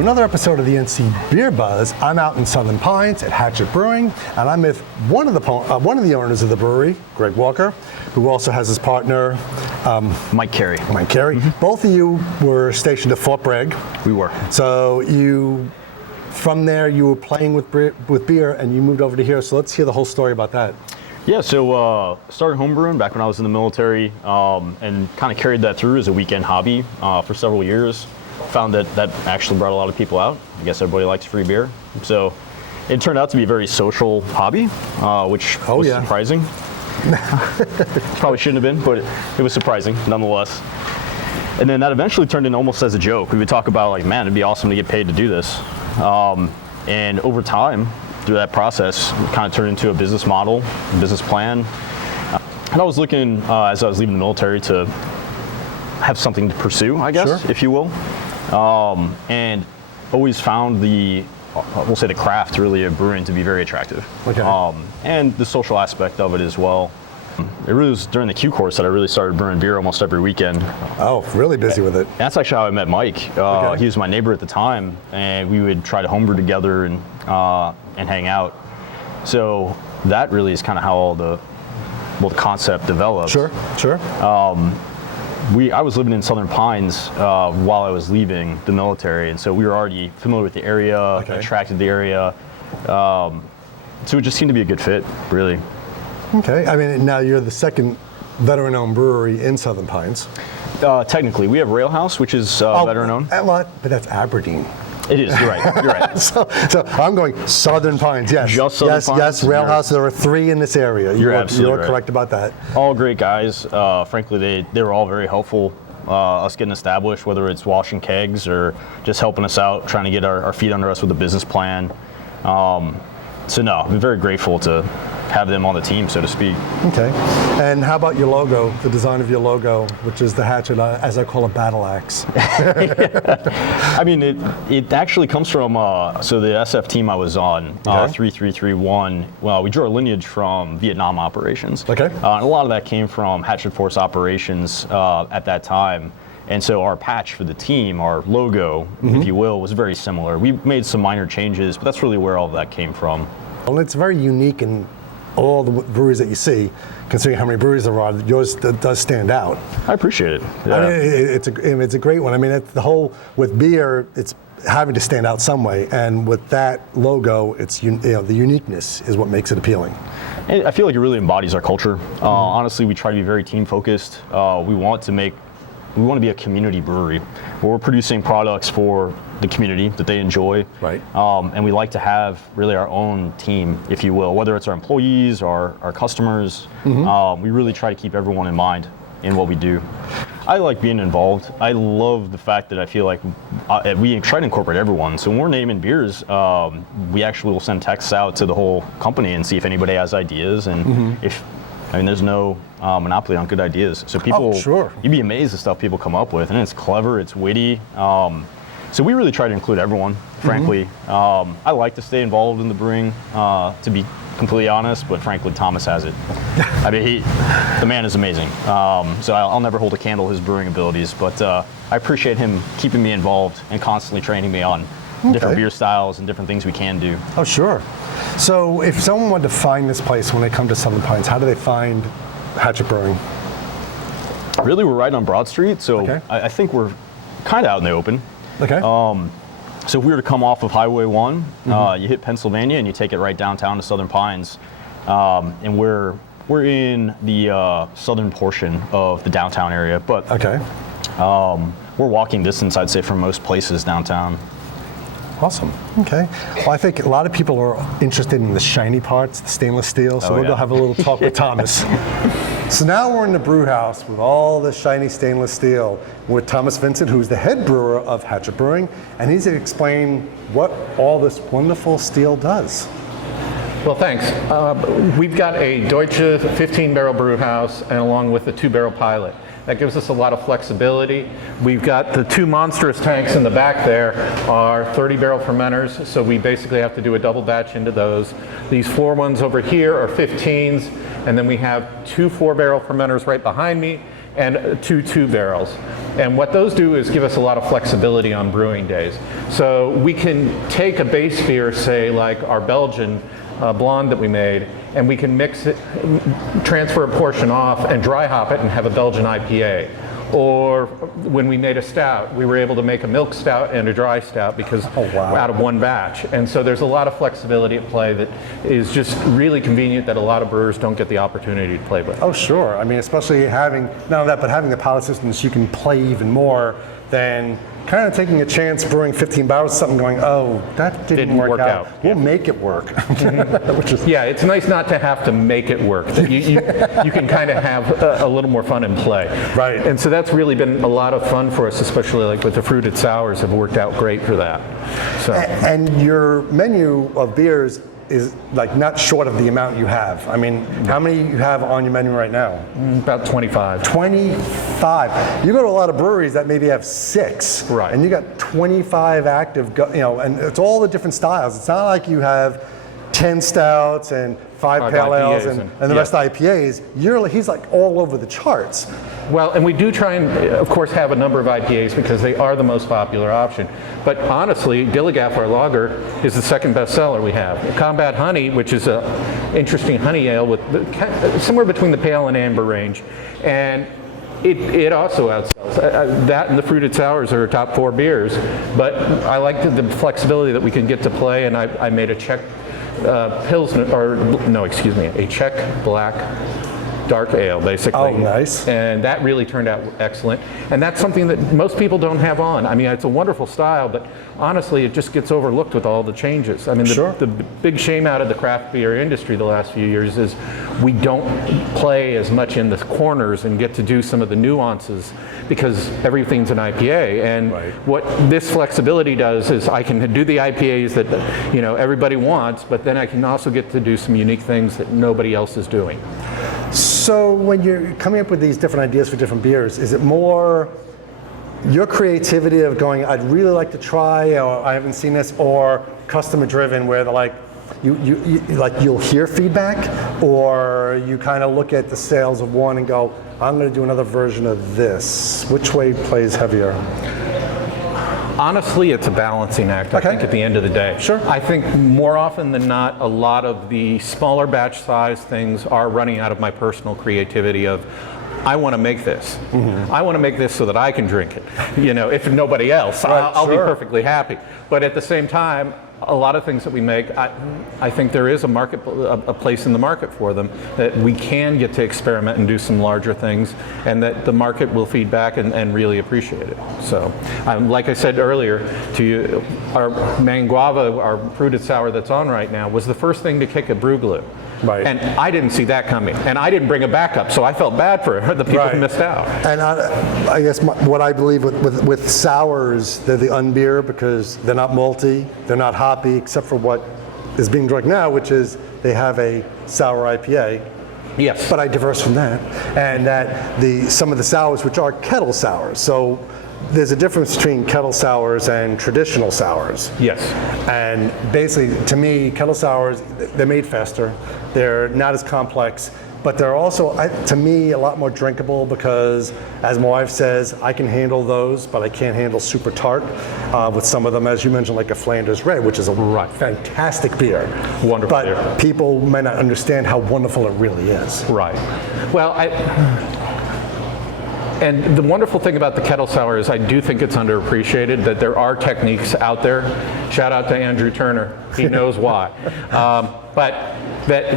to another episode of the NC Beer Buzz. I'm out in Southern Pines at Hatchet Brewing, and I'm with one of the owners of the brewery, Greg Walker, who also has his partner, Mike Carey. Mm-hmm. Both of you were stationed at Fort Bragg. We were. So from there, you were playing with beer, and you moved over to here. So let's hear the whole story about that. Yeah, so started homebrewing back when I was in the military, and kind of carried that through as a weekend hobby for several years. Found that actually brought a lot of people out. I guess everybody likes free beer. So it turned out to be a very social hobby, which was surprising. Probably shouldn't have been, but it was surprising nonetheless. And then that eventually turned into almost as a joke. We would talk about like, man, it'd be awesome to get paid to do this. And over time, through that process, it kind of turned into a business model, business plan. And I was looking, as I was leaving the military, to have something to pursue, I guess, if you will. And always found we'll say the craft really of brewing to be very attractive. Okay. And the social aspect of it as well. It really was during the Q course that I really started brewing beer almost every weekend. Oh, really busy with it. That's actually how I met Mike. He was my neighbor at the time, and we would try to homebrew together and hang out. So that really is kind of how all the concept developed. Sure. I was living in Southern Pines while I was leaving the military, and so we were already familiar with the area, attracted to the area. So it just seemed to be a good fit, really. Okay. I mean, now you're the second veteran-owned brewery in Southern Pines. Technically, we have Railhouse, which is veteran-owned. But that's Aberdeen. It is. You're right. So I'm going Southern Pines. Yes. Just Southern Pines. Yes. Railhouse. There are 3 in this area. You're absolutely right. Correct about that. All great guys. Frankly, they were all very helpful. Us getting established, whether it's washing kegs or just helping us out, trying to get our feet under us with a business plan. So no, I'm very grateful to have them on the team, so to speak. Okay. And how about your logo, the design of your logo, which is the hatchet, as I call it, battle axe? I mean, it actually comes from, so the SF team I was on, 3331, well, we drew our lineage from Vietnam operations. Okay. And a lot of that came from Hatchet Force operations at that time. And so our patch for the team, our logo, if you will, was very similar. We made some minor changes, but that's really where all of that came from. Well, it's very unique in all the breweries that you see, considering how many breweries there are. Yours does stand out. I appreciate it. Yeah. I mean, it's a great one. I mean, with beer, it's having to stand out some way, and with that logo, it's the uniqueness is what makes it appealing. And I feel like it really embodies our culture. Honestly, we try to be very team focused. We want to be a community brewery where we're producing products for the community that they enjoy. Right. And we like to have really our own team, if you will, whether it's our employees or our customers. We really try to keep everyone in mind in what we do. I like being involved. I love the fact that I feel like we try to incorporate everyone. So when we're naming beers, we actually will send texts out to the whole company and see if anybody has ideas. And there's no monopoly on good ideas. So people, you'd be amazed at stuff people come up with, and it's clever, it's witty. So we really try to include everyone, frankly. I like to stay involved in the brewing, to be completely honest, but frankly, Thomas has it. I mean, the man is amazing. So I'll never hold a candle to his brewing abilities, but I appreciate him keeping me involved and constantly training me on different beer styles and different things we can do. Oh, sure. So if someone wanted to find this place when they come to Southern Pines, how do they find Hatchet Brewing? Really, we're right on Broad Street, so I think we're kind of out in the open. Okay. So if we were to come off of Highway 1, you hit Pennsylvania and you take it right downtown to Southern Pines. And we're in the southern portion of the downtown area, but we're walking distance, I'd say, from most places downtown. Awesome. Okay. Well, I think a lot of people are interested in the shiny parts, the stainless steel, so we'll go have a little talk with Thomas. So now we're in the brew house with all the shiny stainless steel with Thomas Vincent, who's the head brewer of Hatchet Brewing, and he's going to explain what all this wonderful steel does. Well, thanks. We've got a Deutsche 15-barrel brew house, and along with the 2-barrel pilot. That gives us a lot of flexibility. We've got the 2 monstrous tanks in the back there are 30-barrel fermenters, so we basically have to do a double batch into those. These 4 ones over here are 15s, and then we have 2 4-barrel fermenters right behind me, and two barrels. And what those do is give us a lot of flexibility on brewing days. So we can take a base beer, say like our Belgian blonde that we made, and we can mix it, transfer a portion off and dry hop it and have a Belgian IPA. Or when we made a stout, we were able to make a milk stout and a dry stout because out of one batch. And so there's a lot of flexibility at play that is just really convenient that a lot of brewers don't get the opportunity to play with. Oh, sure. I mean, especially having, not only that, but having the palate systems, you can play even more than kind of taking a chance brewing 15 barrels of something going, oh, that didn't work out. We'll make it work. Which is yeah, it's nice not to have to make it work. You can kind of have a little more fun and play. Right. And so that's really been a lot of fun for us, especially like with the fruited sours have worked out great for that. So. And your menu of beers is like not short of the amount you have. I mean, how many you have on your menu right now? About 25. 25. You go to a lot of breweries that maybe have 6. Right. And you got 25 active, and it's all the different styles. It's not like you have 10 stouts and 5 pale ales and the rest IPAs. He's like all over the charts. Well, and we do try and, of course, have a number of IPAs because they are the most popular option. But honestly, Dilligaff, our lager, is the second best seller we have. Combat Honey, which is an interesting honey ale with somewhere between the pale and amber range, and it also outsells. That and the fruited sours are our top 4 beers. But I like the flexibility that we can get to play, and I made a Czech Pilsner, or no, excuse me, a Czech black dark ale, basically. Oh, nice. And that really turned out excellent. And that's something that most people don't have on. I mean, it's a wonderful style, but honestly, it just gets overlooked with all the changes. I mean, the big shame out of the craft beer industry the last few years is we don't play as much in the corners and get to do some of the nuances because everything's an IPA. And what this flexibility does is I can do the IPAs that everybody wants, but then I can also get to do some unique things that nobody else is doing. So when you're coming up with these different ideas for different beers, is it more your creativity of going, I'd really like to try, or I haven't seen this, or customer driven where they're like, you'll hear feedback, or you kind of look at the sales of one and go, I'm going to do another version of this. Which way plays heavier? Honestly, it's a balancing act, I think, at the end of the day. Sure. I think more often than not, a lot of the smaller batch size things are running out of my personal creativity of, I want to make this. I want to make this so that I can drink it. If nobody else, I'll be perfectly happy. But at the same time, a lot of things that we make, I think there is a place in the market for them that we can get to experiment and do some larger things, and that the market will feed back and really appreciate it. So, like I said earlier to you, our Manguava, our fruited sour that's on right now, was the first thing to kick at Brew Glue. Right. And I didn't see that coming, and I didn't bring a backup, so I felt bad for the people who missed out. And I guess what I believe with sours, they're the unbeer because they're not malty, they're not hoppy, except for what is being drunk now, which is they have a sour IPA. Yes. But I diverse from that, and that some of the sours, which are kettle sours, so there's a difference between kettle sours and traditional sours. Yes. And basically, to me, kettle sours, they're made faster. They're not as complex, but they're also, to me, a lot more drinkable because, as my wife says, I can handle those, but I can't handle super tart with some of them, as you mentioned, like a Flanders Red, which is a fantastic beer. Wonderful beer. But people may not understand how wonderful it really is. Right. Well, and the wonderful thing about the kettle sour is I do think it's underappreciated that there are techniques out there. Shout out to Andrew Turner. He knows why. But that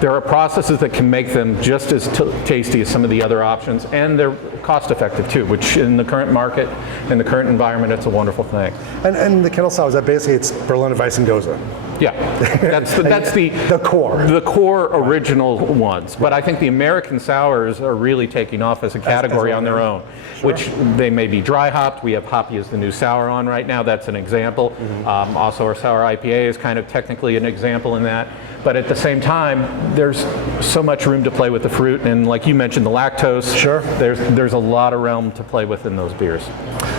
there are processes that can make them just as tasty as some of the other options, and they're cost effective too, which in the current market, in the current environment, it's a wonderful thing. And the kettle sours, that basically it's Berliner Weissengose. Yeah, that's the core. The core original ones. But I think the American sours are really taking off as a category on their own, which they may be dry hopped. We have Hoppy as the new sour on right now. That's an example. Also, our sour IPA is kind of technically an example in that. But at the same time, there's so much room to play with the fruit, and like you mentioned, the lactose. Sure. There's a lot of realm to play with in those beers.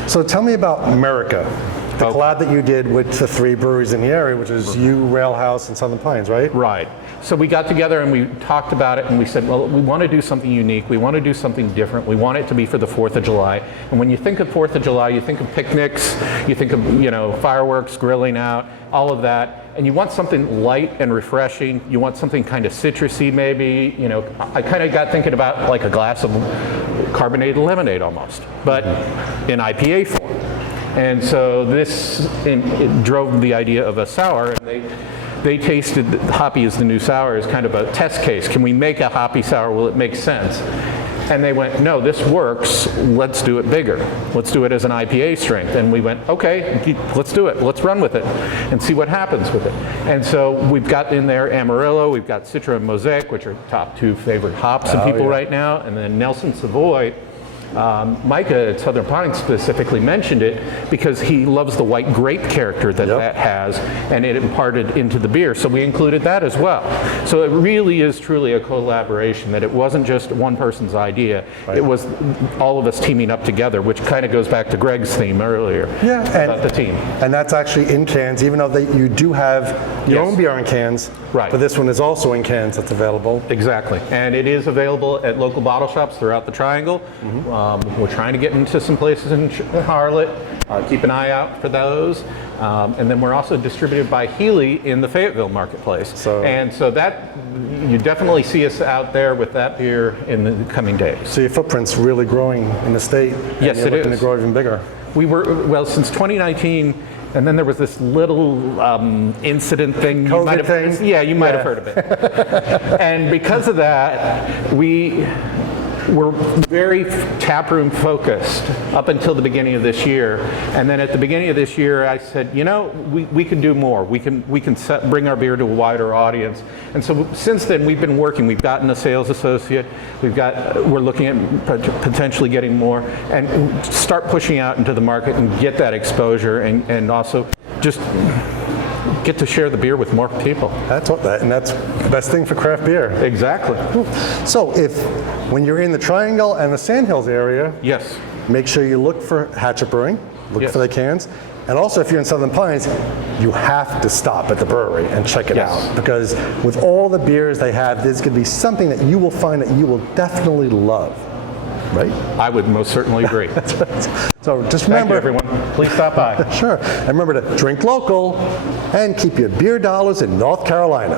So tell me about America. The collab that you did with the 3 breweries in the area, which is you, Railhouse, and Southern Pines, right? Right. So we got together and we talked about it and we said, well, we want to do something unique. We want to do something different. We want it to be for the 4th of July. And when you think of 4th of July, you think of picnics, you think of, you know, fireworks, grilling out, all of that. And you want something light and refreshing. You want something kind of citrusy maybe. You know, I kind of got thinking about like a glass of carbonated lemonade almost, but in IPA form. And so this it drove the idea of a sour, and they tasted hoppy is the new sour as kind of a test case. Can we make a hoppy sour? Will it make sense? And they went, no, this works. Let's do it bigger. Let's do it as an IPA strength. And we went, okay, let's do it. Let's run with it and see what happens with it. And so we've got in there Amarillo, we've got Citra and Mosaic, which are top 2 favorite hops of people right now, and then Nelson Savoy. Micah at Southern Ponics specifically mentioned it because he loves the white grape character that that has, and it imparted into the beer. So we included that as well. So it really is truly a collaboration, that it wasn't just one person's idea. It was all of us teaming up together, which kind of goes back to Greg's theme earlier about the team. And that's actually in cans, even though you do have your own beer in cans. Right. But this one is also in cans that's available. Exactly. And it is available at local bottle shops throughout the Triangle. We're trying to get into some places in Charlotte. Keep an eye out for those. And then we're also distributed by Healy in the Fayetteville marketplace. So that you definitely see us out there with that beer in the coming days. So your footprint's really growing in the state. Yes, and you're looking is. to grow even bigger. We were, well, since 2019, and then there was this little incident thing. COVID thing? Yeah, you might have heard of it. And because of that, we were very taproom focused up until the beginning of this year. And then at the beginning of this year, I said, you know, we can do more. We can bring our beer to a wider audience. And so since then, we've been working. We've gotten a sales associate. We're looking at potentially getting more, and start pushing out into the market and get that exposure, and also just get to share the beer with more people. That's the best thing for craft beer. Exactly. So when you're in the Triangle and the Sandhills area, Yes. make sure you look for Hatchet Brewing, look for the cans. And also if you're in Southern Pines, you have to stop at the brewery and check it out, because with all the beers they have, there's going to be something that you will find that you will definitely love. Right? I would most certainly agree. So just remember, thank you, everyone. Please stop by. Sure. And remember to drink local and keep your beer dollars in North Carolina.